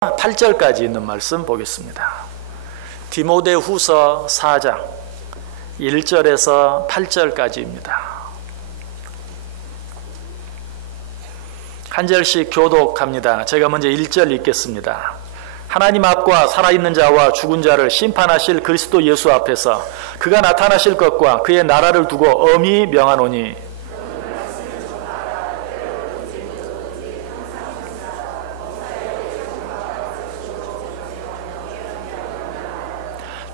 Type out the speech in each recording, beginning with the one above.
8절까지 있는 말씀 보겠습니다. 디모데후서 4장 1절에서 8절까지입니다. 한 절씩 교독합니다. 제가 먼저 1절 읽겠습니다. 하나님 앞과 살아있는 자와 죽은 자를 심판하실 그리스도 예수 앞에서 그가 나타나실 것과 그의 나라를 두고 엄히 명하노니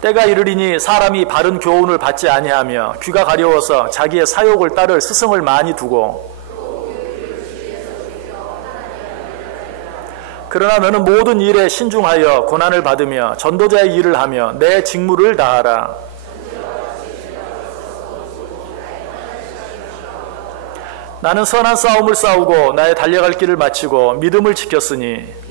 때가 이르리니 사람이 바른 교훈을 받지 아니하며 귀가 가려워서 자기의 사욕을 따를 스승을 많이 두고 그러나 너는 모든 일에 신중하여 고난을 받으며 전도자의 일을 하며 내 직무를 다하라. 나는 선한 싸움을 싸우고 나의 달려갈 길을 마치고 믿음을 지켰으니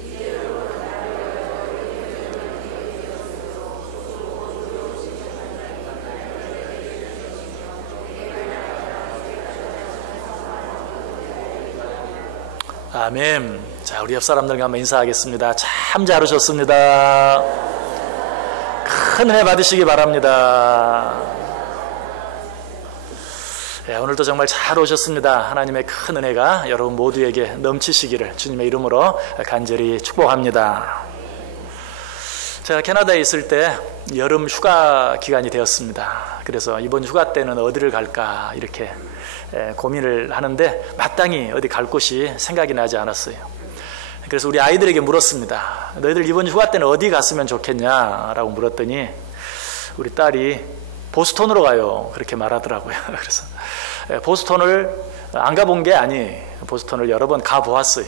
아멘. 자, 우리 옆 사람들과 한번 인사하겠습니다. 참 잘 오셨습니다. 큰 은혜 받으시기 바랍니다. 네, 오늘도 정말 잘 오셨습니다. 하나님의 큰 은혜가 여러분 모두에게 넘치시기를 주님의 이름으로 간절히 축복합니다. 제가 캐나다에 있을 때 여름 휴가 기간이 되었습니다. 그래서 이번 휴가 때는 어디를 갈까 이렇게 고민을 하는데 마땅히 어디 갈 곳이 생각이 나지 않았어요. 그래서 우리 아이들에게 물었습니다. 너희들 이번 휴가 때는 어디 갔으면 좋겠냐라고 물었더니 우리 딸이 보스턴으로 가요 그렇게 말하더라고요. 그래서 보스턴을 안 가본 게 아니 보스턴을 여러 번 가보았어요.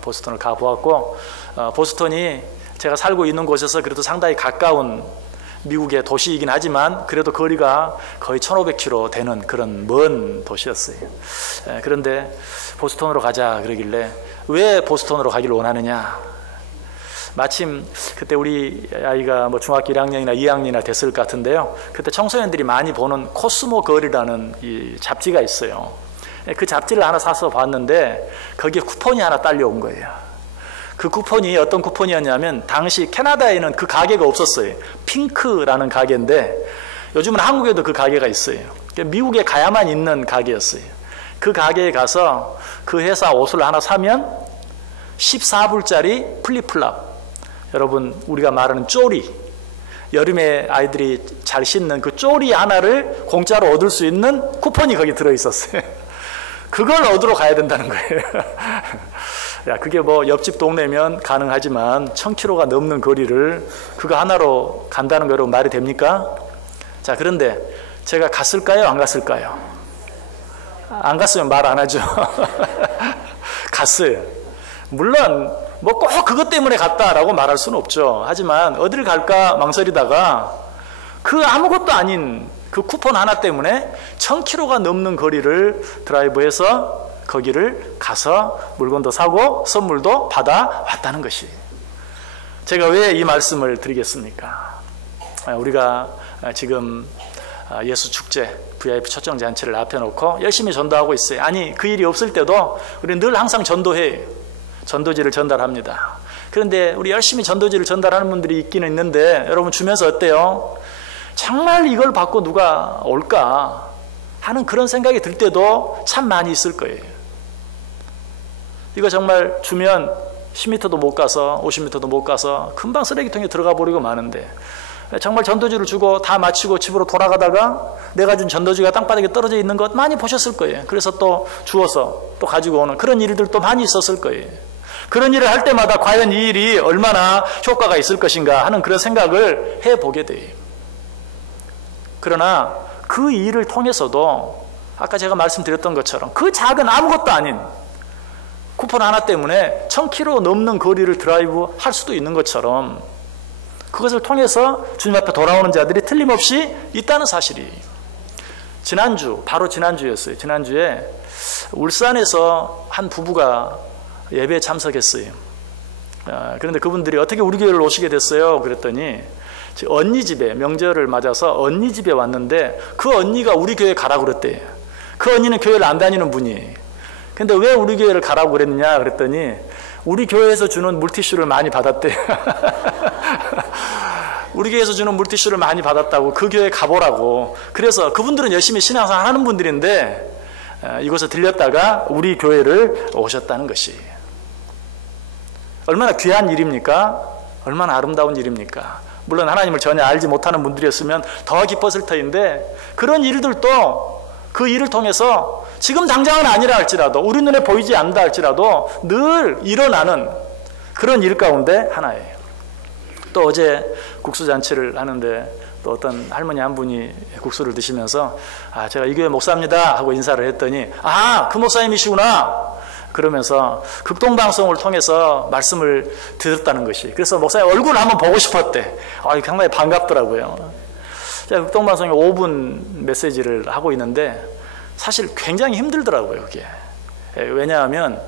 보스턴을 가보았고 보스턴이 제가 살고 있는 곳에서 그래도 상당히 가까운 미국의 도시이긴 하지만 그래도 거리가 거의 1500km 되는 그런 먼 도시였어요. 그런데 보스턴으로 가자 그러길래 왜 보스턴으로 가기를 원하느냐. 마침 그때 우리 아이가 뭐 중학교 1학년이나 2학년이나 됐을 것 같은데요. 그때 청소년들이 많이 보는 코스모 걸이라는 이 잡지가 있어요. 그 잡지를 하나 사서 봤는데 거기에 쿠폰이 하나 딸려온 거예요. 그 쿠폰이 어떤 쿠폰이었냐면 당시 캐나다에는 그 가게가 없었어요. 핑크라는 가게인데 요즘은 한국에도 그 가게가 있어요. 미국에 가야만 있는 가게였어요. 그 가게에 가서 그 회사 옷을 하나 사면 14불짜리 플립플랍, 여러분 우리가 말하는 쪼리, 여름에 아이들이 잘 신는 그 쪼리 하나를 공짜로 얻을 수 있는 쿠폰이 거기 들어있었어요. 그걸 얻으러 가야 된다는 거예요. 야, 그게 뭐 옆집 동네면 가능하지만 1000km가 넘는 거리를 그거 하나로 간다는 거 여러분 말이 됩니까? 자, 그런데 제가 갔을까요? 안 갔을까요? 안 갔으면 말 안 하죠. 갔어요. 물론 뭐 꼭 그것 때문에 갔다라고 말할 수는 없죠. 하지만 어디를 갈까 망설이다가 그 아무것도 아닌 그 쿠폰 하나 때문에 1000km가 넘는 거리를 드라이브해서 거기를 가서 물건도 사고 선물도 받아 왔다는 것이. 제가 왜 이 말씀을 드리겠습니까? 우리가 지금 예수 축제 VIP 초청 잔치를 앞에 놓고 열심히 전도하고 있어요. 아니 그 일이 없을 때도 우리는 늘 항상 전도해요. 전도지를 전달합니다. 그런데 우리 열심히 전도지를 전달하는 분들이 있기는 있는데 여러분 주면서 어때요? 정말 이걸 받고 누가 올까 하는 그런 생각이 들 때도 참 많이 있을 거예요. 이거 정말 주면 10m도 못 가서 50m도 못 가서 금방 쓰레기통에 들어가 버리고 마는데 정말 전도지를 주고 다 마치고 집으로 돌아가다가 내가 준 전도지가 땅바닥에 떨어져 있는 것 많이 보셨을 거예요. 그래서 또 주워서 또 가지고 오는 그런 일들도 많이 있었을 거예요. 그런 일을 할 때마다 과연 이 일이 얼마나 효과가 있을 것인가 하는 그런 생각을 해보게 돼요. 그러나 그 일을 통해서도 아까 제가 말씀드렸던 것처럼 그 작은 아무것도 아닌 쿠폰 하나 때문에 1000km 넘는 거리를 드라이브 할 수도 있는 것처럼 그것을 통해서 주님 앞에 돌아오는 자들이 틀림없이 있다는 사실이. 지난주, 바로 지난주였어요. 지난주에 울산에서 한 부부가 예배에 참석했어요. 그런데 그분들이 어떻게 우리 교회를 오시게 됐어요? 그랬더니 언니 집에, 명절을 맞아서 언니 집에 왔는데 그 언니가 우리 교회에 가라고 그랬대요. 그 언니는 교회를 안 다니는 분이에요. 근데 왜 우리 교회를 가라고 그랬느냐 그랬더니 우리 교회에서 주는 물티슈를 많이 받았대. 우리 교회에서 주는 물티슈를 많이 받았다고 그 교회 가보라고. 그래서 그분들은 열심히 신앙생활 하는 분들인데 이곳에 들렸다가 우리 교회를 오셨다는 것이 얼마나 귀한 일입니까? 얼마나 아름다운 일입니까? 물론 하나님을 전혀 알지 못하는 분들이었으면 더 기뻤을 터인데 그런 일들도 그 일을 통해서 지금 당장은 아니라 할지라도 우리 눈에 보이지 않는다 할지라도 늘 일어나는 그런 일 가운데 하나예요. 또 어제 국수잔치를 하는데 또 어떤 할머니 한 분이 국수를 드시면서 제가 이 교회 목사입니다 하고 인사를 했더니 그 목사님이시구나 그러면서 극동방송을 통해서 말씀을 들었다는 것이 그래서 목사님 얼굴을 한번 보고 싶었대. 상당히 반갑더라고요. 제가 극동방송에 5분 메시지를 하고 있는데 사실 굉장히 힘들더라고요 그게. 왜냐하면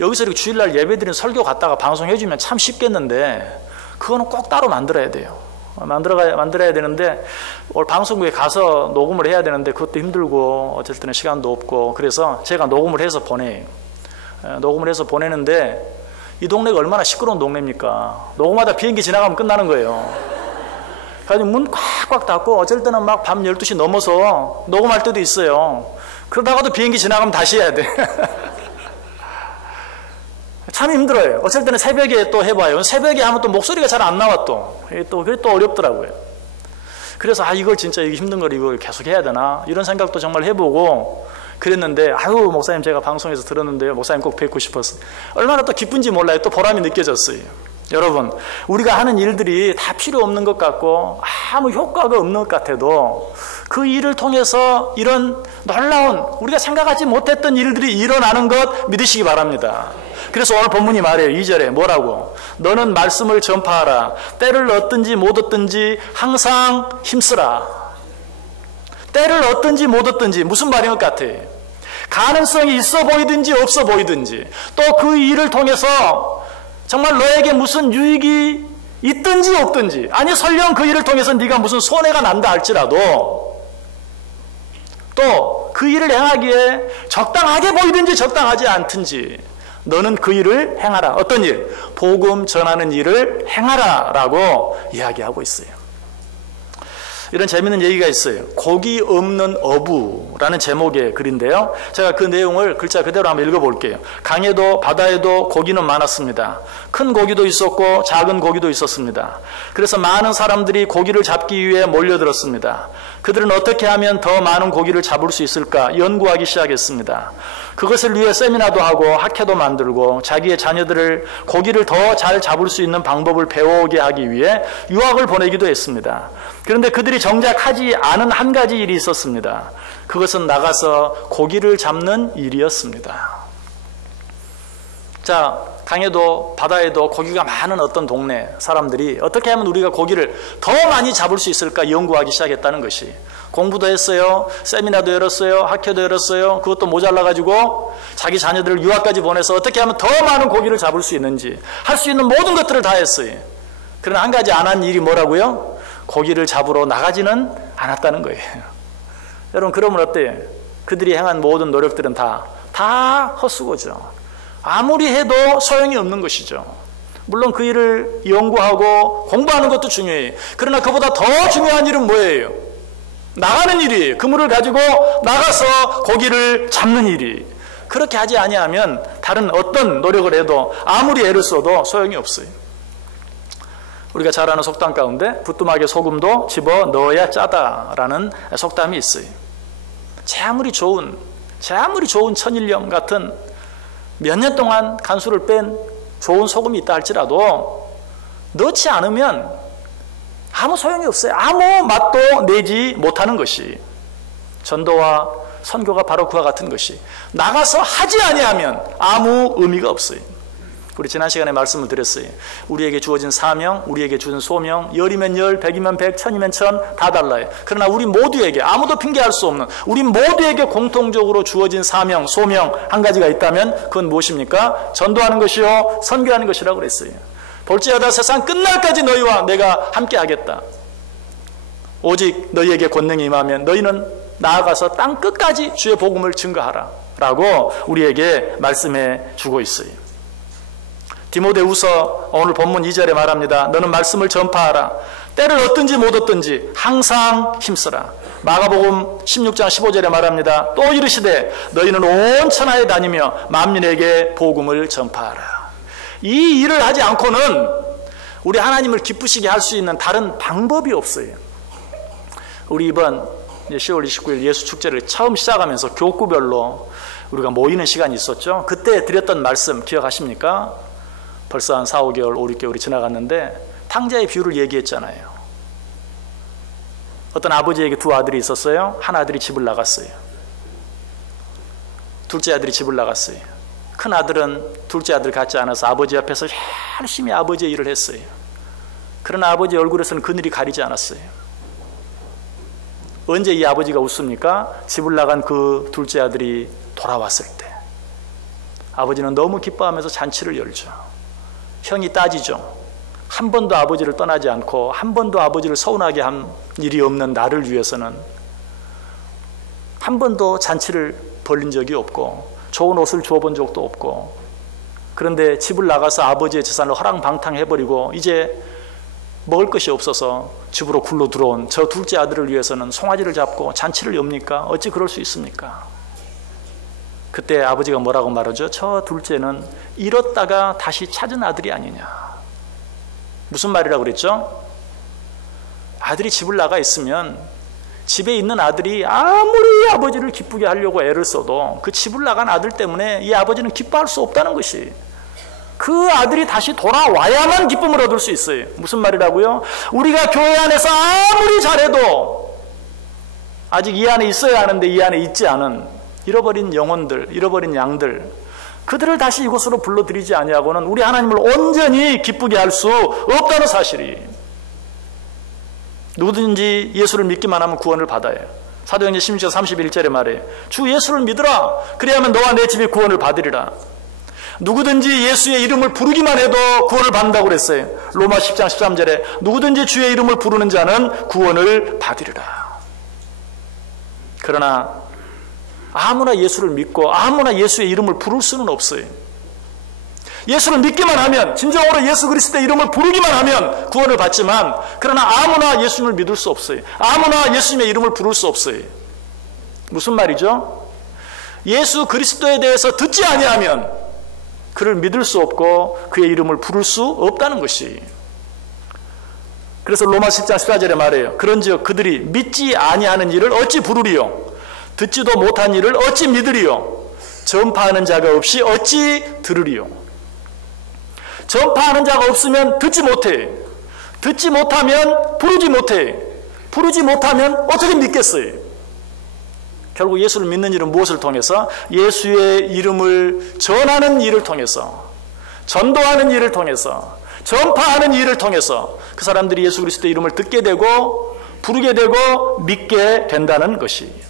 여기서 이렇게 주일날 예배드린 설교 갔다가 방송해주면 참 쉽겠는데 그거는 꼭 따로 만들어야 돼요. 만들어야 되는데 오늘 방송국에 가서 녹음을 해야 되는데 그것도 힘들고 어쩔 때는 시간도 없고 그래서 제가 녹음을 해서 보내요. 녹음을 해서 보내는데 이 동네가 얼마나 시끄러운 동네입니까? 녹음하다 비행기 지나가면 끝나는 거예요. 그래서 문 꽉꽉 닫고 어쩔 때는 막 밤 12시 넘어서 녹음할 때도 있어요. 그러다가도 비행기 지나가면 다시 해야 돼. 참 힘들어요. 어쩔 때는 새벽에 또 해봐요. 새벽에 하면 또 목소리가 잘 안 나와 그게 또 어렵더라고요. 그래서 이걸 진짜 힘든 걸 이걸 계속 해야 되나 이런 생각도 정말 해보고 그랬는데 목사님 제가 방송에서 들었는데요. 목사님 꼭 뵙고 싶었어요. 얼마나 또 기쁜지 몰라요. 또 보람이 느껴졌어요. 여러분 우리가 하는 일들이 다 필요 없는 것 같고 아무 효과가 없는 것 같아도 그 일을 통해서 이런 놀라운 우리가 생각하지 못했던 일들이 일어나는 것 믿으시기 바랍니다. 그래서 오늘 본문이 말해요. 2절에 뭐라고? 너는 말씀을 전파하라. 때를 얻든지 못 얻든지 항상 힘쓰라. 때를 얻든지 못 얻든지 무슨 말인 것 같아? 가능성이 있어 보이든지 없어 보이든지 또 그 일을 통해서 정말 너에게 무슨 유익이 있든지 없든지 아니 설령 그 일을 통해서 네가 무슨 손해가 난다 할지라도 또 그 일을 행하기에 적당하게 보이든지 적당하지 않든지 너는 그 일을 행하라. 어떤 일? 복음 전하는 일을 행하라 라고 이야기하고 있어요. 이런 재미있는 얘기가 있어요. 고기 없는 어부라는 제목의 글인데요. 제가 그 내용을 글자 그대로 한번 읽어볼게요. 강에도 바다에도 고기는 많았습니다. 큰 고기도 있었고 작은 고기도 있었습니다. 그래서 많은 사람들이 고기를 잡기 위해 몰려들었습니다. 그들은 어떻게 하면 더 많은 고기를 잡을 수 있을까 연구하기 시작했습니다. 그것을 위해 세미나도 하고 학회도 만들고 자기의 자녀들을 고기를 더 잘 잡을 수 있는 방법을 배워오게 하기 위해 유학을 보내기도 했습니다. 그런데 그들이 정작 하지 않은 한 가지 일이 있었습니다. 그것은 나가서 고기를 잡는 일이었습니다. 자, 강에도 바다에도 고기가 많은 어떤 동네 사람들이 어떻게 하면 우리가 고기를 더 많이 잡을 수 있을까 연구하기 시작했다는 것이 공부도 했어요. 세미나도 열었어요. 학회도 열었어요. 그것도 모자라가지고 자기 자녀들을 유학까지 보내서 어떻게 하면 더 많은 고기를 잡을 수 있는지 할 수 있는 모든 것들을 다 했어요. 그러나 한 가지 안 한 일이 뭐라고요? 고기를 잡으러 나가지는 않았다는 거예요. 여러분 그러면 어때요? 그들이 행한 모든 노력들은 다 헛수고죠. 아무리 해도 소용이 없는 것이죠. 물론 그 일을 연구하고 공부하는 것도 중요해요. 그러나 그보다 더 중요한 일은 뭐예요? 나가는 일이에요. 그물을 가지고 나가서 고기를 잡는 일이. 그렇게 하지 아니하면 다른 어떤 노력을 해도 아무리 애를 써도 소용이 없어요. 우리가 잘 아는 속담 가운데 부뚜막에 소금도 집어 넣어야 짜다라는 속담이 있어요. 제 아무리 좋은 천일염 같은 몇 년 동안 간수를 뺀 좋은 소금이 있다 할지라도 넣지 않으면 아무 소용이 없어요. 아무 맛도 내지 못하는 것이 전도와 선교가 바로 그와 같은 것이 나가서 하지 아니하면 아무 의미가 없어요. 우리 지난 시간에 말씀을 드렸어요. 우리에게 주어진 사명, 우리에게 주어진 소명, 열이면 열, 백이면 백, 천이면 천 다 달라요. 그러나 우리 모두에게 아무도 핑계할 수 없는 우리 모두에게 공통적으로 주어진 사명, 소명 한 가지가 있다면 그건 무엇입니까? 전도하는 것이요 선교하는 것이라고 그랬어요. 볼지어다 세상 끝날까지 너희와 내가 함께 하겠다. 오직 너희에게 권능이 임하면 너희는 나아가서 땅 끝까지 주의 복음을 증거하라 라고 우리에게 말씀해 주고 있어요. 디모데후서 오늘 본문 2절에 말합니다. 너는 말씀을 전파하라. 때를 얻든지 못 얻든지 항상 힘쓰라. 마가복음 16장 15절에 말합니다. 또 이르시되 너희는 온 천하에 다니며 만민에게 복음을 전파하라. 이 일을 하지 않고는 우리 하나님을 기쁘시게 할 수 있는 다른 방법이 없어요. 우리 이번 10월 29일 예수 축제를 처음 시작하면서 교구별로 우리가 모이는 시간이 있었죠. 그때 드렸던 말씀 기억하십니까? 벌써 한 4, 5개월, 5, 6개월이 지나갔는데 탕자의 비유를 얘기했잖아요. 어떤 아버지에게 두 아들이 있었어요. 한 아들이 집을 나갔어요. 둘째 아들이 집을 나갔어요. 큰 아들은 둘째 아들 같지 않아서 아버지 앞에서 열심히 아버지의 일을 했어요. 그러나 아버지 얼굴에서는 그늘이 가리지 않았어요. 언제 이 아버지가 웃습니까? 집을 나간 그 둘째 아들이 돌아왔을 때 아버지는 너무 기뻐하면서 잔치를 열죠. 형이 따지죠. 한 번도 아버지를 떠나지 않고 한 번도 아버지를 서운하게 한 일이 없는 나를 위해서는 한 번도 잔치를 벌린 적이 없고 좋은 옷을 주어본 적도 없고, 그런데 집을 나가서 아버지의 재산을 허랑방탕해버리고 이제 먹을 것이 없어서 집으로 굴러 들어온 저 둘째 아들을 위해서는 송아지를 잡고 잔치를 엽니까? 어찌 그럴 수 있습니까? 그때 아버지가 뭐라고 말하죠? 저 둘째는 잃었다가 다시 찾은 아들이 아니냐. 무슨 말이라고 그랬죠? 아들이 집을 나가 있으면 집에 있는 아들이 아무리 아버지를 기쁘게 하려고 애를 써도 그 집을 나간 아들 때문에 이 아버지는 기뻐할 수 없다는 것이, 그 아들이 다시 돌아와야만 기쁨을 얻을 수 있어요. 무슨 말이라고요? 우리가 교회 안에서 아무리 잘해도 아직 이 안에 있어야 하는데 이 안에 있지 않은 잃어버린 영혼들, 잃어버린 양들, 그들을 다시 이곳으로 불러들이지 아니하고는 우리 하나님을 온전히 기쁘게 할 수 없다는 사실이, 누구든지 예수를 믿기만 하면 구원을 받아요. 사도행전 16장 31절에 말해요. 주 예수를 믿으라. 그래야만 너와 내 집이 구원을 받으리라. 누구든지 예수의 이름을 부르기만 해도 구원을 받는다고 그랬어요. 로마 10장 13절에 누구든지 주의 이름을 부르는 자는 구원을 받으리라. 그러나 아무나 예수를 믿고 아무나 예수의 이름을 부를 수는 없어요. 예수를 믿기만 하면, 진정으로 예수 그리스도의 이름을 부르기만 하면 구원을 받지만, 그러나 아무나 예수님을 믿을 수 없어요. 아무나 예수님의 이름을 부를 수 없어요. 무슨 말이죠? 예수 그리스도에 대해서 듣지 아니하면 그를 믿을 수 없고 그의 이름을 부를 수 없다는 것이. 그래서 로마 10장 14절에 말해요. 그런즉 그들이 믿지 아니하는 일을 어찌 부르리요? 듣지도 못한 일을 어찌 믿으리요? 전파하는 자가 없이 어찌 들으리요? 전파하는 자가 없으면 듣지 못해. 듣지 못하면 부르지 못해. 부르지 못하면 어떻게 믿겠어요? 결국 예수를 믿는 일은 무엇을 통해서? 예수의 이름을 전하는 일을 통해서, 전도하는 일을 통해서, 전파하는 일을 통해서 그 사람들이 예수 그리스도의 이름을 듣게 되고 부르게 되고 믿게 된다는 것이.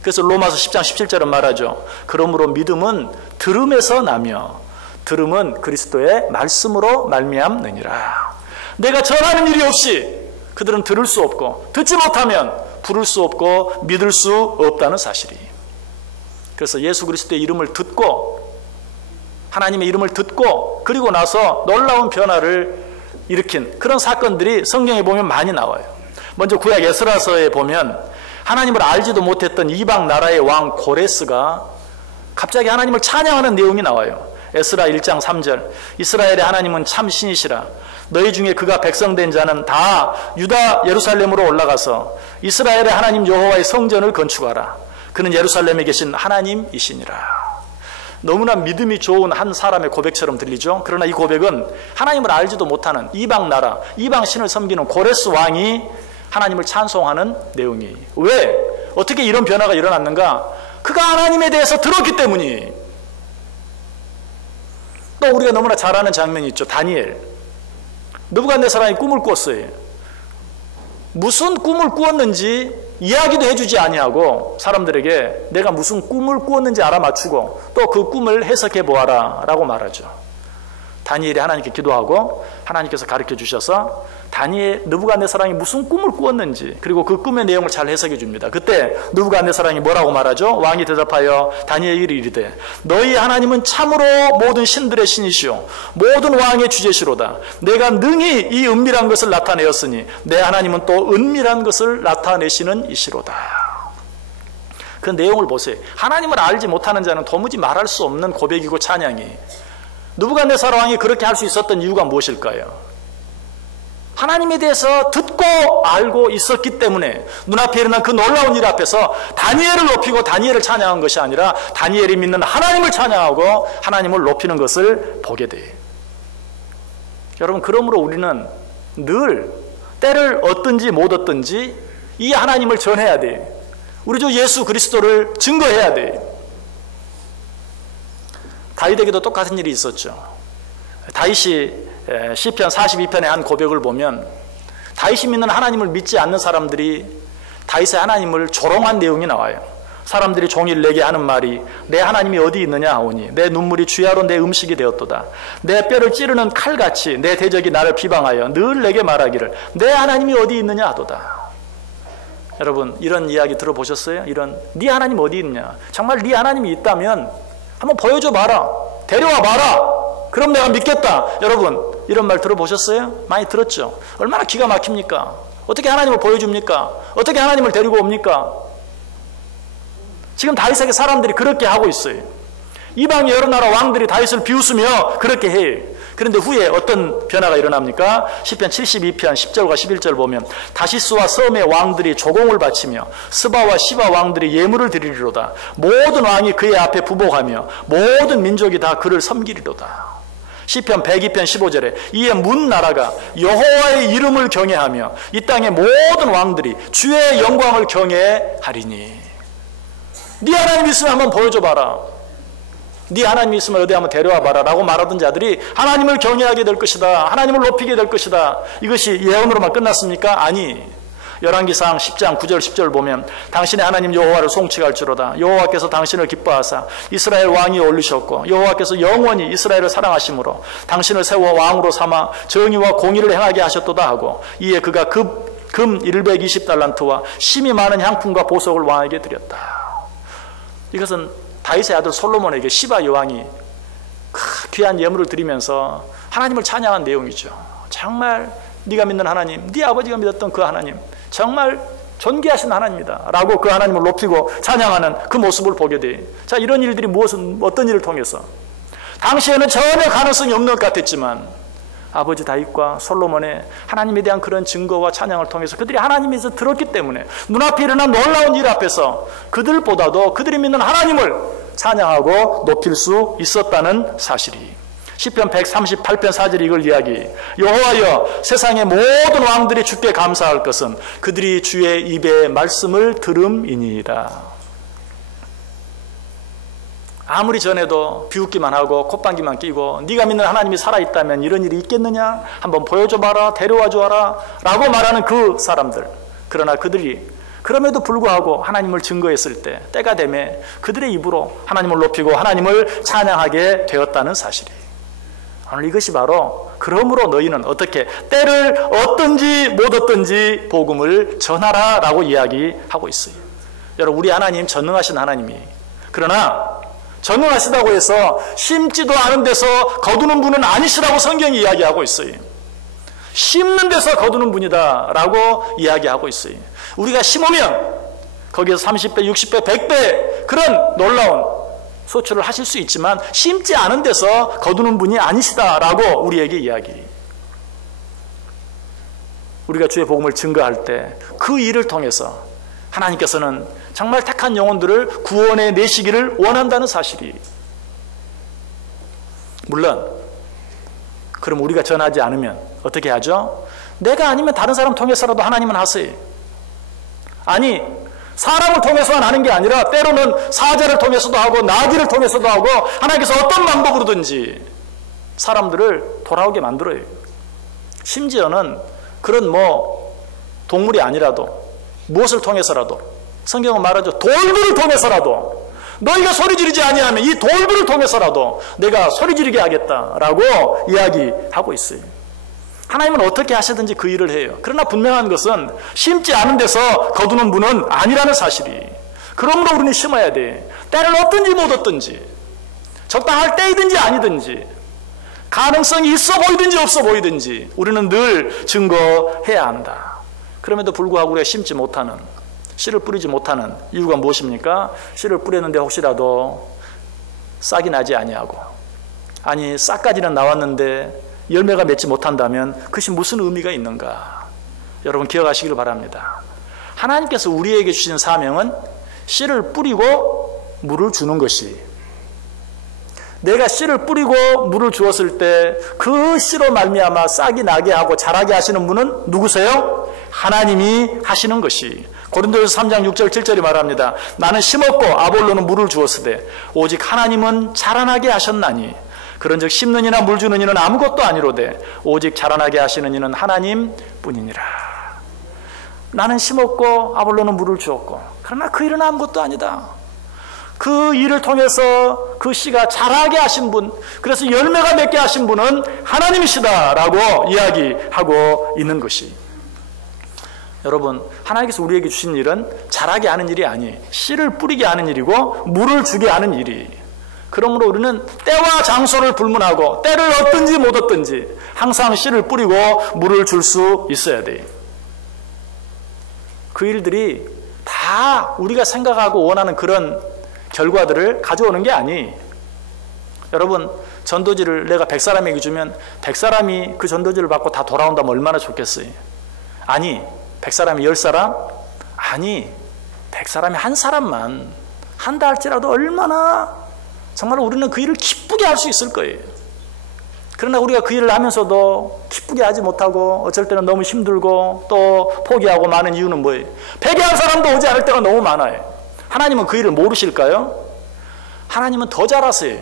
그래서 로마서 10장 17절은 말하죠. 그러므로 믿음은 들음에서 나며 들음은 그리스도의 말씀으로 말미암느니라. 내가 전하는 일이 없이 그들은 들을 수 없고, 듣지 못하면 부를 수 없고 믿을 수 없다는 사실이. 그래서 예수 그리스도의 이름을 듣고, 하나님의 이름을 듣고, 그리고 나서 놀라운 변화를 일으킨 그런 사건들이 성경에 보면 많이 나와요. 먼저 구약 에스라서에 보면 하나님을 알지도 못했던 이방 나라의 왕 고레스가 갑자기 하나님을 찬양하는 내용이 나와요. 에스라 1장 3절. 이스라엘의 하나님은 참 신이시라. 너희 중에 그가 백성된 자는 다 유다 예루살렘으로 올라가서 이스라엘의 하나님 여호와의 성전을 건축하라. 그는 예루살렘에 계신 하나님이시니라. 너무나 믿음이 좋은 한 사람의 고백처럼 들리죠. 그러나 이 고백은 하나님을 알지도 못하는 이방 나라, 이방 신을 섬기는 고레스 왕이 하나님을 찬송하는 내용이에요. 왜? 어떻게 이런 변화가 일어났는가? 그가 하나님에 대해서 들었기 때문이. 또 우리가 너무나 잘 아는 장면이 있죠. 다니엘. 느부갓네살이 꿈을 꿨어요. 무슨 꿈을 꾸었는지 이야기도 해주지 아니하고 사람들에게 내가 무슨 꿈을 꾸었는지 알아맞추고 또 그 꿈을 해석해 보아라 라고 말하죠. 다니엘이 하나님께 기도하고 하나님께서 가르쳐 주셔서 느부갓네살왕이 무슨 꿈을 꾸었는지 그리고 그 꿈의 내용을 잘 해석해 줍니다. 그때 느부갓네살왕이 뭐라고 말하죠? 왕이 대답하여 다니엘에게 이르되 너희 하나님은 참으로 모든 신들의 신이시오 모든 왕의 주제시로다. 내가 능히 이 은밀한 것을 나타내었으니 내 하나님은 또 은밀한 것을 나타내시는 이시로다. 그 내용을 보세요. 하나님을 알지 못하는 자는 도무지 말할 수 없는 고백이고 찬양이. 느부갓네살 왕이 그렇게 할 수 있었던 이유가 무엇일까요? 하나님에 대해서 듣고 알고 있었기 때문에 눈앞에 일어난 그 놀라운 일 앞에서 다니엘을 높이고 다니엘을 찬양한 것이 아니라 다니엘이 믿는 하나님을 찬양하고 하나님을 높이는 것을 보게 돼요. 여러분, 그러므로 우리는 늘 때를 얻든지 못 얻든지 이 하나님을 전해야 돼요. 우리 주 예수 그리스도를 증거해야 돼요. 다윗에게도 똑같은 일이 있었죠. 다윗이 시편 42편의 한 고백을 보면 다윗이 믿는 하나님을 믿지 않는 사람들이 다윗의 하나님을 조롱한 내용이 나와요. 사람들이 종일 내게 하는 말이 내 하나님이 어디 있느냐 하오니 내 눈물이 주야로 내 음식이 되었도다. 내 뼈를 찌르는 칼같이 내 대적이 나를 비방하여 늘 내게 말하기를 내 하나님이 어디 있느냐 하도다. 여러분, 이런 이야기 들어보셨어요? 네 하나님 어디 있냐? 정말 네 하나님이 있다면 한번 보여줘 봐라. 데려와 봐라. 그럼 내가 믿겠다. 여러분, 이런 말 들어보셨어요? 많이 들었죠? 얼마나 기가 막힙니까? 어떻게 하나님을 보여줍니까? 어떻게 하나님을 데리고 옵니까? 지금 다윗에게 사람들이 그렇게 하고 있어요. 이방의 여러 나라 왕들이 다윗을 비웃으며 그렇게 해요. 그런데 후에 어떤 변화가 일어납니까? 시편 72편 10절과 11절 보면 다시스와 섬의 왕들이 조공을 바치며 스바와 시바 왕들이 예물을 드리리로다. 모든 왕이 그의 앞에 부복하며 모든 민족이 다 그를 섬기리로다. 시편 102편 15절에 이에 문 나라가 여호와의 이름을 경외하며 이 땅의 모든 왕들이 주의 영광을 경외하리니. 네 하나님 있으면 한번 보여줘봐라. 네 하나님이 있으면 어디 한번 데려와 봐라 라고 말하던 자들이 하나님을 경외하게 될 것이다. 하나님을 높이게 될 것이다. 이것이 예언으로만 끝났습니까? 아니, 열왕기상 10장 9절 10절 보면 당신의 하나님 여호와를 송축할지로다. 여호와께서 당신을 기뻐하사 이스라엘 왕이 올리셨고 여호와께서 영원히 이스라엘을 사랑하심으로 당신을 세워 왕으로 삼아 정의와 공의를 행하게 하셨도다 하고 이에 그가 금 120달란트와 심이 많은 향품과 보석을 왕에게 드렸다. 이것은 다윗의 아들 솔로몬에게 시바 여왕이 귀한 예물을 드리면서 하나님을 찬양한 내용이죠. 정말 네가 믿는 하나님, 네 아버지가 믿었던 그 하나님 정말 존귀하신 하나님이다 라고 그 하나님을 높이고 찬양하는 그 모습을 보게 돼. 자, 이런 일들이 어떤 일을 통해서 당시에는 전혀 가능성이 없는 것 같았지만 아버지 다윗과 솔로몬의 하나님에 대한 그런 증거와 찬양을 통해서 그들이 하나님에서 들었기 때문에 눈앞에 일어난 놀라운 일 앞에서 그들보다도 그들이 믿는 하나님을 찬양하고 높일 수 있었다는 사실이. 시편 138편 4절이 이걸 이야기해요. 여호와여, 세상의 모든 왕들이 주께 감사할 것은 그들이 주의 입의 말씀을 들음이니이다. 아무리 전에도 비웃기만 하고 콧방귀만 끼고 네가 믿는 하나님이 살아있다면 이런 일이 있겠느냐? 한번 보여줘봐라, 데려와 줘라 라고 말하는 그 사람들. 그러나 그들이 그럼에도 불구하고 하나님을 증거했을 때 때가 되매 그들의 입으로 하나님을 높이고 하나님을 찬양하게 되었다는 사실이에요. 오늘 이것이 바로 그러므로 너희는 어떻게 때를 얻든지 못 얻든지 복음을 전하라 라고 이야기하고 있어요. 여러분, 우리 하나님 전능하신 하나님이, 그러나 전능하시다고 해서 심지도 않은 데서 거두는 분은 아니시라고 성경이 이야기하고 있어요. 심는 데서 거두는 분이다 라고 이야기하고 있어요. 우리가 심으면 거기에서 30배, 60배, 100배 그런 놀라운 소출을 하실 수 있지만 심지 않은 데서 거두는 분이 아니시다라고 우리에게 이야기해요. 우리가 주의 복음을 증거할 때 그 일을 통해서 하나님께서는 정말 택한 영혼들을 구원해 내시기를 원한다는 사실이. 물론 그럼 우리가 전하지 않으면 어떻게 하죠? 내가 아니면 다른 사람 통해서라도 하나님은 하세요. 아니, 사람을 통해서만 하는 게 아니라 때로는 사자를 통해서도 하고 나귀를 통해서도 하고 하나님께서 어떤 방법으로든지 사람들을 돌아오게 만들어요. 심지어는 그런 동물이 아니라도 무엇을 통해서라도, 성경은 말하죠, 돌들을 통해서라도 너희가 소리 지르지 아니하면 이 돌불을 통해서라도 내가 소리 지르게 하겠다라고 이야기하고 있어요. 하나님은 어떻게 하시든지 그 일을 해요. 그러나 분명한 것은 심지 않은 데서 거두는 분은 아니라는 사실이. 그러므로 우리는 심어야 돼. 때를 얻든지 못 얻든지, 적당할 때이든지 아니든지, 가능성이 있어 보이든지 없어 보이든지 우리는 늘 증거해야 한다. 그럼에도 불구하고 우리가 심지 못하는, 씨를 뿌리지 못하는 이유가 무엇입니까? 씨를 뿌렸는데 혹시라도 싹이 나지 아니하고, 아니 싹까지는 나왔는데 열매가 맺지 못한다면 그것이 무슨 의미가 있는가? 여러분 기억하시길 바랍니다. 하나님께서 우리에게 주신 사명은 씨를 뿌리고 물을 주는 것이, 내가 씨를 뿌리고 물을 주었을 때 그 씨로 말미암아 싹이 나게 하고 자라게 하시는 분은 누구세요? 하나님이 하시는 것이. 고린도서 3장 6절 7절이 말합니다. 나는 심었고 아볼로는 물을 주었으되 오직 하나님은 자라나게 하셨나니 그런즉 심는 이나 물 주는 이는 아무것도 아니로되 오직 자라나게 하시는 이는 하나님뿐이니라. 나는 심었고 아볼로는 물을 주었고, 그러나 그 일은 아무것도 아니다. 그 일을 통해서 그 씨가 자라게 하신 분, 그래서 열매가 맺게 하신 분은 하나님이시다라고 이야기하고 있는 것이. 여러분, 하나님께서 우리에게 주신 일은 자라게 하는 일이 아니, 씨를 뿌리게 하는 일이고 물을 주게 하는 일이. 그러므로 우리는 때와 장소를 불문하고 때를 얻든지 못 얻든지 항상 씨를 뿌리고 물을 줄 수 있어야 돼. 그 일들이 다 우리가 생각하고 원하는 그런 결과들을 가져오는 게 아니. 여러분, 전도지를 내가 100사람에게 주면 100사람이 그 전도지를 받고 다 돌아온다면 얼마나 좋겠어요. 아니 100사람이 10사람? 아니 100사람이 한 사람만 한다 할지라도 얼마나 정말 우리는 그 일을 기쁘게 할 수 있을 거예요. 그러나 우리가 그 일을 하면서도 기쁘게 하지 못하고 어쩔 때는 너무 힘들고 또 포기하고 많은 이유는 뭐예요? 회개한 사람도 오지 않을 때가 너무 많아요. 하나님은 그 일을 모르실까요? 하나님은 더 잘하세요.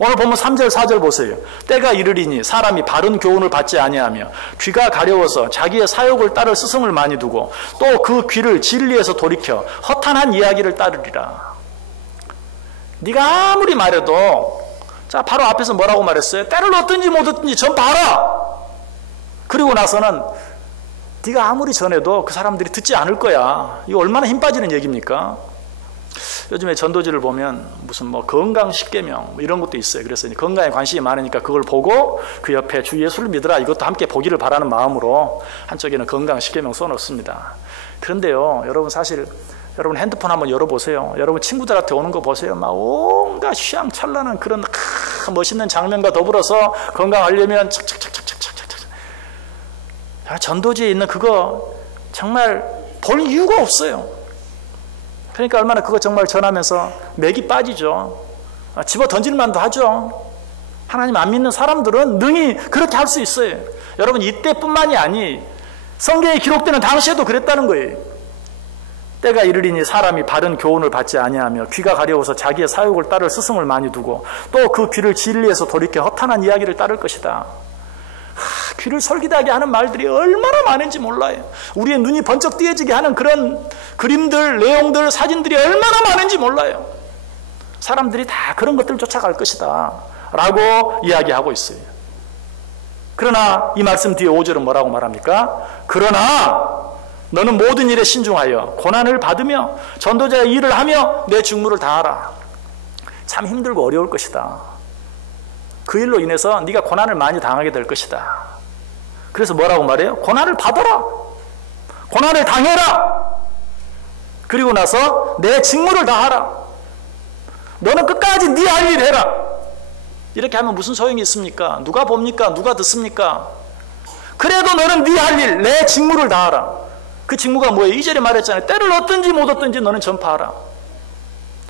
오늘 보면 3절 4절 보세요. 때가 이르리니 사람이 바른 교훈을 받지 아니하며 귀가 가려워서 자기의 사욕을 따를 스승을 많이 두고 또 그 귀를 진리에서 돌이켜 허탄한 이야기를 따르리라. 네가 아무리 말해도, 자 바로 앞에서 뭐라고 말했어요? 때를 얻든지 못 얻든지 전파하라. 그리고 나서는 네가 아무리 전해도 그 사람들이 듣지 않을 거야. 이거 얼마나 힘 빠지는 얘기입니까? 요즘에 전도지를 보면 무슨 뭐 건강 10계명 이런 것도 있어요. 그래서 건강에 관심이 많으니까 그걸 보고 그 옆에 주 예수를 믿으라 이것도 함께 보기를 바라는 마음으로 한쪽에는 건강 10계명 써놓습니다. 그런데요, 여러분 사실 여러분 핸드폰 한번 열어보세요. 여러분 친구들한테 오는 거 보세요. 막 온갖 휘황찬란한 그런 멋있는 장면과 더불어서 건강하려면 착착착착착착착. 전도지에 있는 그거 정말 볼 이유가 없어요. 그러니까 얼마나 그거 정말 전하면서 맥이 빠지죠. 집어 던질 만도 하죠. 하나님 안 믿는 사람들은 능히 그렇게 할 수 있어요. 여러분 이때뿐만이 아니 성경에 기록되는 당시에도 그랬다는 거예요. 때가 이르리니 사람이 바른 교훈을 받지 아니하며 귀가 가려워서 자기의 사욕을 따를 스승을 많이 두고 또 그 귀를 진리에서 돌이켜 허탄한 이야기를 따를 것이다. 귀를 솔깃하게 하는 말들이 얼마나 많은지 몰라요. 우리의 눈이 번쩍 띄어지게 하는 그런 그림들, 내용들, 사진들이 얼마나 많은지 몰라요. 사람들이 다 그런 것들을 쫓아갈 것이다 라고 이야기하고 있어요. 그러나 이 말씀 뒤에 5절은 뭐라고 말합니까? 그러나 너는 모든 일에 신중하여 고난을 받으며 전도자의 일을 하며 내 직무를 다하라. 참 힘들고 어려울 것이다. 그 일로 인해서 네가 고난을 많이 당하게 될 것이다. 그래서 뭐라고 말해요? 고난을 받아라. 고난을 당해라. 그리고 나서 내 직무를 다하라. 너는 끝까지 네 할 일 해라. 이렇게 하면 무슨 소용이 있습니까? 누가 봅니까? 누가 듣습니까? 그래도 너는 네 할 일, 내 직무를 다하라. 그 직무가 뭐예요? 2절에 말했잖아요. 때를 얻든지 못 얻든지 너는 전파하라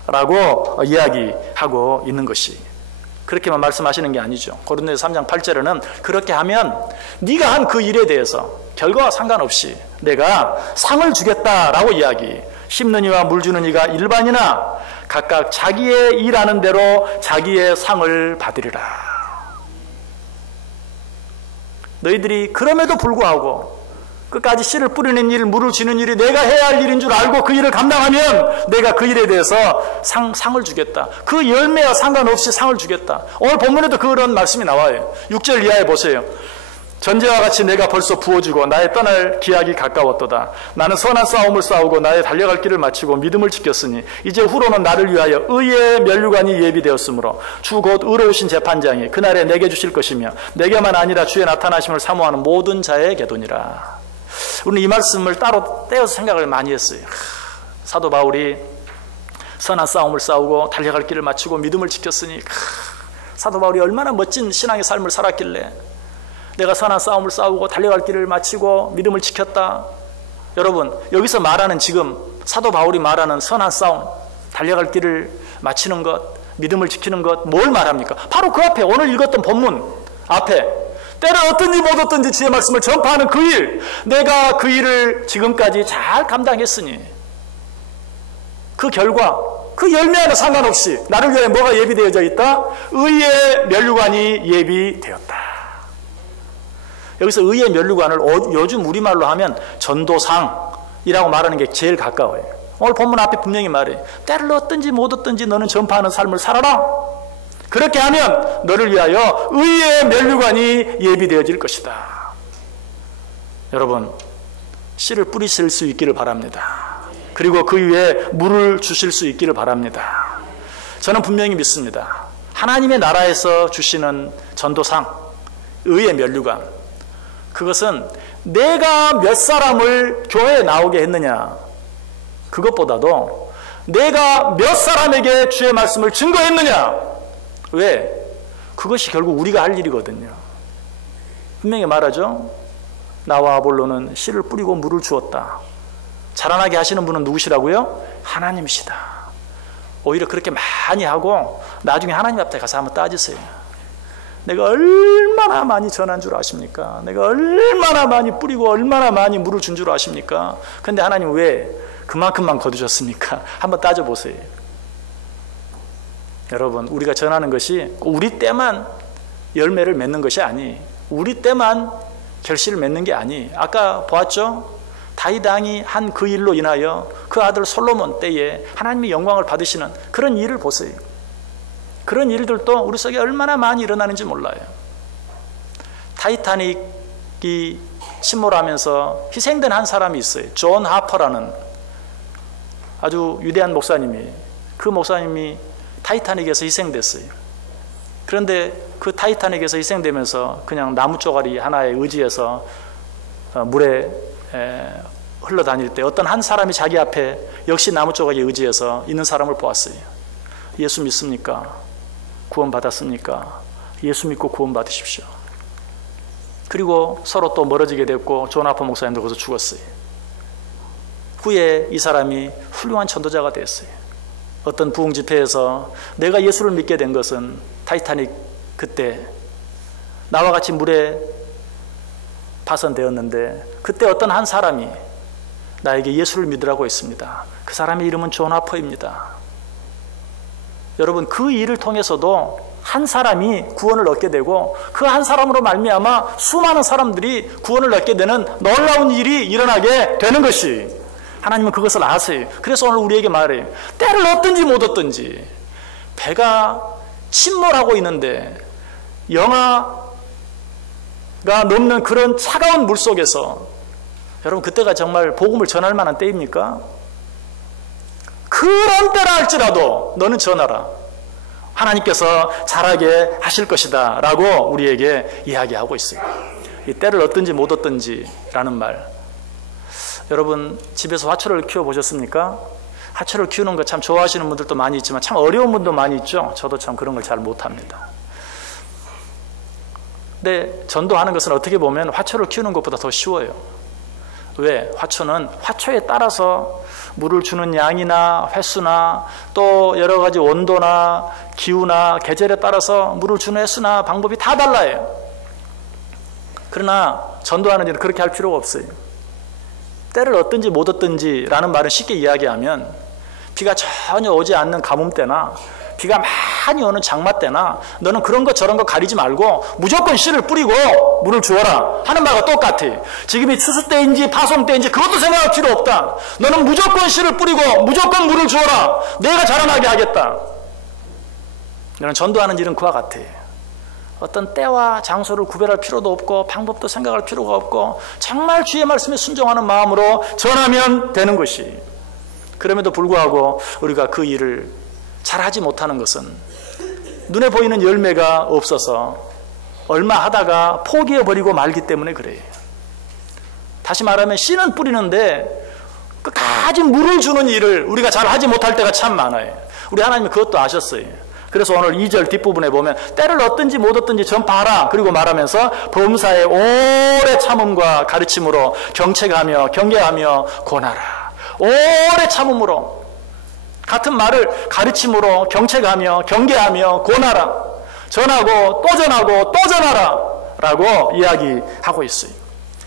라고 이야기하고 있는 것이. 그렇게만 말씀하시는 게 아니죠. 고린도서 3장 8절에는 그렇게 하면 네가 한 그 일에 대해서 결과와 상관없이 내가 상을 주겠다라고 이야기. 심는 이와 물 주는 이가 일반이나 각각 자기의 일하는 대로 자기의 상을 받으리라. 너희들이 그럼에도 불구하고 끝까지 씨를 뿌리는 일, 물을 주는 일이 내가 해야 할 일인 줄 알고 그 일을 감당하면 내가 그 일에 대해서 상을 주겠다. 그 열매와 상관없이 상을 주겠다. 오늘 본문에도 그런 말씀이 나와요. 6절 이하에 보세요. 전제와 같이 내가 벌써 부어주고 나의 떠날 기약이 가까웠도다. 나는 선한 싸움을 싸우고 나의 달려갈 길을 마치고 믿음을 지켰으니 이제 후로는 나를 위하여 의의 면류관이 예비되었으므로 주 곧 의로우신 재판장이 그날에 내게 주실 것이며 내게만 아니라 주의 나타나심을 사모하는 모든 자에게도니라. 우리는 이 말씀을 따로 떼어서 생각을 많이 했어요. 사도 바울이 선한 싸움을 싸우고 달려갈 길을 마치고 믿음을 지켰으니 사도 바울이 얼마나 멋진 신앙의 삶을 살았길래 내가 선한 싸움을 싸우고 달려갈 길을 마치고 믿음을 지켰다. 여러분, 여기서 말하는 지금 사도 바울이 말하는 선한 싸움, 달려갈 길을 마치는 것, 믿음을 지키는 것, 뭘 말합니까? 바로 그 앞에 오늘 읽었던 본문 앞에 때를 얻든지 못 얻든지 주의 말씀을 전파하는 그 일, 내가 그 일을 지금까지 잘 감당했으니 그 결과, 그 열매와는 상관없이 나를 위해 뭐가 예비되어져 있다? 의의 면류관이 예비되었다. 여기서 의의 면류관을 요즘 우리말로 하면 전도상이라고 말하는 게 제일 가까워요. 오늘 본문 앞에 분명히 말해요. 때를 얻든지 못 얻든지 너는 전파하는 삶을 살아라. 그렇게 하면 너를 위하여 의의 면류관이 예비되어질 것이다. 여러분, 씨를 뿌리실 수 있기를 바랍니다. 그리고 그 위에 물을 주실 수 있기를 바랍니다. 저는 분명히 믿습니다. 하나님의 나라에서 주시는 전도상, 의의 면류관, 그것은 내가 몇 사람을 교회에 나오게 했느냐, 그것보다도 내가 몇 사람에게 주의 말씀을 증거했느냐. 왜? 그것이 결국 우리가 할 일이거든요. 분명히 말하죠. 나와 아볼로는 씨를 뿌리고 물을 주었다. 자라나게 하시는 분은 누구시라고요? 하나님이시다. 오히려 그렇게 많이 하고 나중에 하나님 앞에 가서 한번 따지세요. 내가 얼마나 많이 전한 줄 아십니까? 내가 얼마나 많이 뿌리고 얼마나 많이 물을 준 줄 아십니까? 근데 하나님 왜 그만큼만 거두셨습니까? 한번 따져보세요. 여러분, 우리가 전하는 것이 우리 때만 열매를 맺는 것이 아니, 우리 때만 결실을 맺는 게 아니. 아까 보았죠? 다윗 왕이 한 그 일로 인하여 그 아들 솔로몬 때에 하나님의 영광을 받으시는 그런 일을 보세요. 그런 일들도 우리 속에 얼마나 많이 일어나는지 몰라요. 타이타닉이 침몰하면서 희생된 한 사람이 있어요. 존 하퍼라는 아주 위대한 목사님이, 그 목사님이 타이타닉에서 희생됐어요. 그런데 그 타이타닉에서 희생되면서 그냥 나무 쪼가리 하나에 의지해서 물에 흘러다닐 때 어떤 한 사람이 자기 앞에 역시 나무 쪼가리에 의지해서 있는 사람을 보았어요. 예수 믿습니까? 구원 받았습니까? 예수 믿고 구원 받으십시오. 그리고 서로 또 멀어지게 됐고 존 하퍼 목사님도 거기서 죽었어요. 후에 이 사람이 훌륭한 전도자가 됐어요. 어떤 부흥 집회에서 내가 예수를 믿게 된 것은 타이타닉 그때 나와 같이 물에 파손되었는데 그때 어떤 한 사람이 나에게 예수를 믿으라고 했습니다. 그 사람의 이름은 존 하퍼입니다. 여러분, 그 일을 통해서도 한 사람이 구원을 얻게 되고 그 한 사람으로 말미암아 수많은 사람들이 구원을 얻게 되는 놀라운 일이 일어나게 되는 것이, 하나님은 그것을 아세요. 그래서 오늘 우리에게 말해요. 때를 얻든지 못 얻든지, 배가 침몰하고 있는데 영하가 넘는 그런 차가운 물 속에서, 여러분 그때가 정말 복음을 전할 만한 때입니까? 그런 때라 할지라도 너는 전하라. 하나님께서 잘하게 하실 것이다 라고 우리에게 이야기하고 있어요. 이 때를 얻든지 못 얻든지 라는 말, 여러분 집에서 화초를 키워보셨습니까? 화초를 키우는 거 참 좋아하시는 분들도 많이 있지만 참 어려운 분도 많이 있죠. 저도 참 그런 걸 잘 못합니다. 근데 전도하는 것은 어떻게 보면 화초를 키우는 것보다 더 쉬워요. 왜? 화초는 화초에 따라서 물을 주는 양이나 횟수나 또 여러 가지 온도나 기후나 계절에 따라서 물을 주는 횟수나 방법이 다 달라요. 그러나 전도하는 일은 그렇게 할 필요가 없어요. 때를 얻든지 못 얻든지 라는 말은 쉽게 이야기하면 비가 전혀 오지 않는 가뭄 때나 비가 많이 오는 장마 때나 너는 그런 거 저런 거 가리지 말고 무조건 씨를 뿌리고 물을 주어라 하는 말과 똑같아. 지금이 추수 때인지 파송 때인지 그것도 생각할 필요 없다. 너는 무조건 씨를 뿌리고 무조건 물을 주어라. 내가 자라나게 하겠다. 너는 전도하는 일은 그와 같아. 어떤 때와 장소를 구별할 필요도 없고 방법도 생각할 필요가 없고 정말 주의 말씀에 순종하는 마음으로 전하면 되는 것이. 그럼에도 불구하고 우리가 그 일을 잘하지 못하는 것은 눈에 보이는 열매가 없어서 얼마 하다가 포기해버리고 말기 때문에 그래요. 다시 말하면 씨는 뿌리는데 끝까지 물을 주는 일을 우리가 잘하지 못할 때가 참 많아요. 우리 하나님이 그것도 아셨어요. 그래서 오늘 2절 뒷부분에 보면 때를 얻든지 못 얻든지 전파하라. 그리고 말하면서 범사의 오래 참음과 가르침으로 경책하며 경계하며 권하라. 오래 참음으로 같은 말을 가르침으로 경책하며 경계하며 권하라. 전하고 또 전하고 또 전하라 라고 이야기하고 있어요.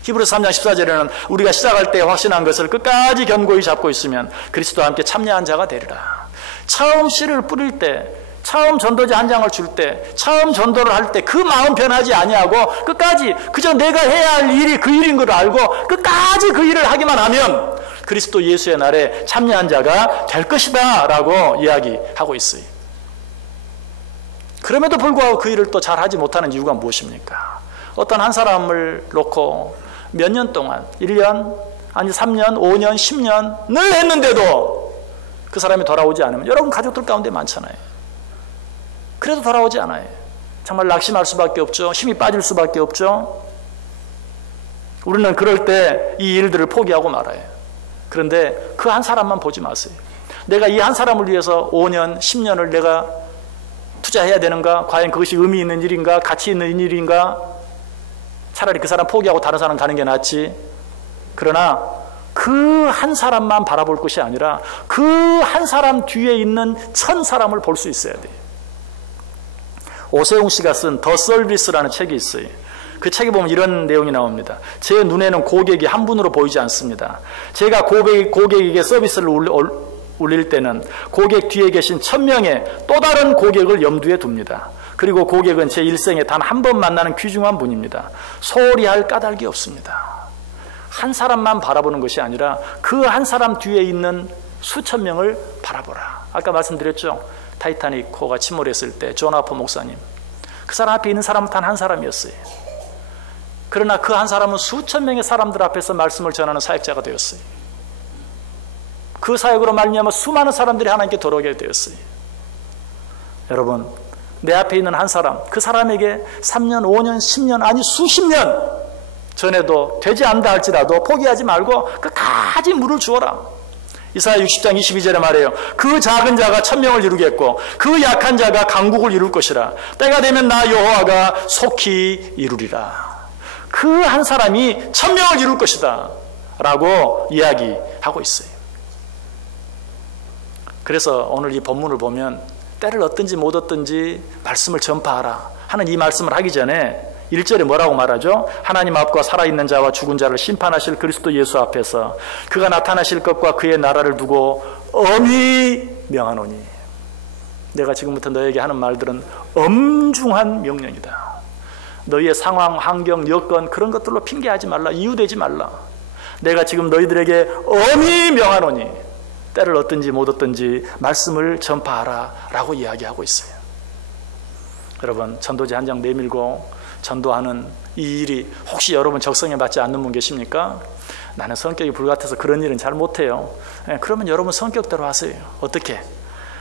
히브리서 3장 14절에는 우리가 시작할 때 확신한 것을 끝까지 견고히 잡고 있으면 그리스도와 함께 참여한 자가 되리라. 처음 씨를 뿌릴 때, 처음 전도지 한 장을 줄 때, 처음 전도를 할 때 그 마음 변하지 아니하고 끝까지 그저 내가 해야 할 일이 그 일인 걸 알고 끝까지 그 일을 하기만 하면 그리스도 예수의 날에 참여한 자가 될 것이다 라고 이야기하고 있어요. 그럼에도 불구하고 그 일을 또 잘하지 못하는 이유가 무엇입니까? 어떤 한 사람을 놓고 몇 년 동안 1년, 아니 3년, 5년, 10년을 했는데도 그 사람이 돌아오지 않으면 여러분 가족들 가운데 많잖아요. 그래도 돌아오지 않아요. 정말 낙심할 수밖에 없죠. 힘이 빠질 수밖에 없죠. 우리는 그럴 때 이 일들을 포기하고 말아요. 그런데 그 한 사람만 보지 마세요. 내가 이 한 사람을 위해서 5년, 10년을 내가 투자해야 되는가? 과연 그것이 의미 있는 일인가? 가치 있는 일인가? 차라리 그 사람 포기하고 다른 사람 가는 게 낫지. 그러나 그 한 사람만 바라볼 것이 아니라 그 한 사람 뒤에 있는 1000사람을 볼 수 있어야 돼요. 오세웅 씨가 쓴 더 서비스라는 책이 있어요. 그 책에 보면 이런 내용이 나옵니다. 제 눈에는 고객이 한 분으로 보이지 않습니다. 제가 고객에게 서비스를 올릴 때는 고객 뒤에 계신 1000명의 또 다른 고객을 염두에 둡니다. 그리고 고객은 제 일생에 단 한 번 만나는 귀중한 분입니다. 소홀히 할 까닭이 없습니다. 한 사람만 바라보는 것이 아니라 그 한 사람 뒤에 있는 수천 명을 바라보라. 아까 말씀드렸죠. 타이타닉호가 침몰했을 때 존 하퍼 목사님, 그 사람 앞에 있는 사람은 단 한 사람이었어요. 그러나 그 한 사람은 수천 명의 사람들 앞에서 말씀을 전하는 사역자가 되었어요. 그 사역으로 말미암아 수많은 사람들이 하나님께 돌아오게 되었어요. 여러분, 내 앞에 있는 한 사람, 그 사람에게 3년, 5년, 10년, 아니 수십 년 전에도 되지 않다 할지라도 포기하지 말고 끝까지 물을 주어라. 이사야 60장 22절에 말해요. 그 작은 자가 1000명을 이루겠고 그 약한 자가 강국을 이룰 것이라. 때가 되면 나 여호와가 속히 이루리라. 그 한 사람이 1000명을 이룰 것이다 라고 이야기하고 있어요. 그래서 오늘 이 본문을 보면 때를 얻든지 못 얻든지 말씀을 전파하라 하는 이 말씀을 하기 전에 1절에 뭐라고 말하죠? 하나님 앞과 살아있는 자와 죽은 자를 심판하실 그리스도 예수 앞에서 그가 나타나실 것과 그의 나라를 두고 엄히 명하노니. 내가 지금부터 너에게 하는 말들은 엄중한 명령이다. 너희의 상황, 환경, 여건 그런 것들로 핑계하지 말라. 이유되지 말라. 내가 지금 너희들에게 엄히 명하노니 때를 얻든지 못 얻든지 말씀을 전파하라 라고 이야기하고 있어요. 여러분, 전도지 한 장 내밀고 전도하는 이 일이 혹시 여러분 적성에 맞지 않는 분 계십니까? 나는 성격이 불같아서 그런 일은 잘 못해요. 그러면 여러분 성격대로 하세요. 어떻게?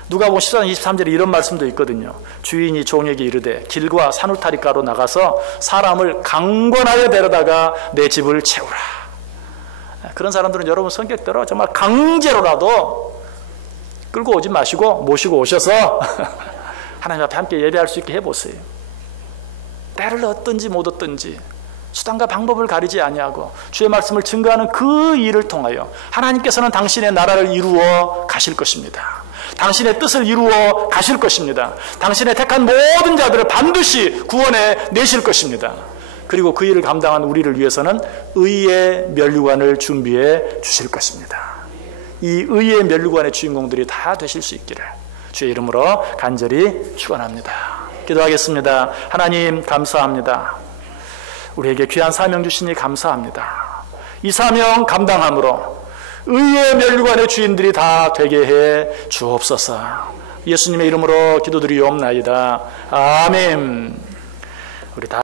누가복음 14장 23절에 이런 말씀도 있거든요. 주인이 종에게 이르되 길과 산울타리가로 나가서 사람을 강권하여 데려다가 내 집을 채우라. 그런 사람들은 여러분 성격대로 정말 강제로라도 끌고 오지 마시고 모시고 오셔서 하나님 앞에 함께 예배할 수 있게 해보세요. 때를 얻든지 못 얻든지 수단과 방법을 가리지 아니하고 주의 말씀을 증거하는 그 일을 통하여 하나님께서는 당신의 나라를 이루어 가실 것입니다. 당신의 뜻을 이루어 가실 것입니다. 당신의 택한 모든 자들을 반드시 구원해 내실 것입니다. 그리고 그 일을 감당한 우리를 위해서는 의의 면류관을 준비해 주실 것입니다. 이 의의 면류관의 주인공들이 다 되실 수 있기를 주의 이름으로 간절히 축원합니다. 기도하겠습니다. 하나님 감사합니다. 우리에게 귀한 사명 주시니 감사합니다. 이 사명 감당함으로 의의 멸관의 주인들이 다 되게 해 주옵소서. 예수님의 이름으로 기도드리옵나이다. 아멘. 우리 다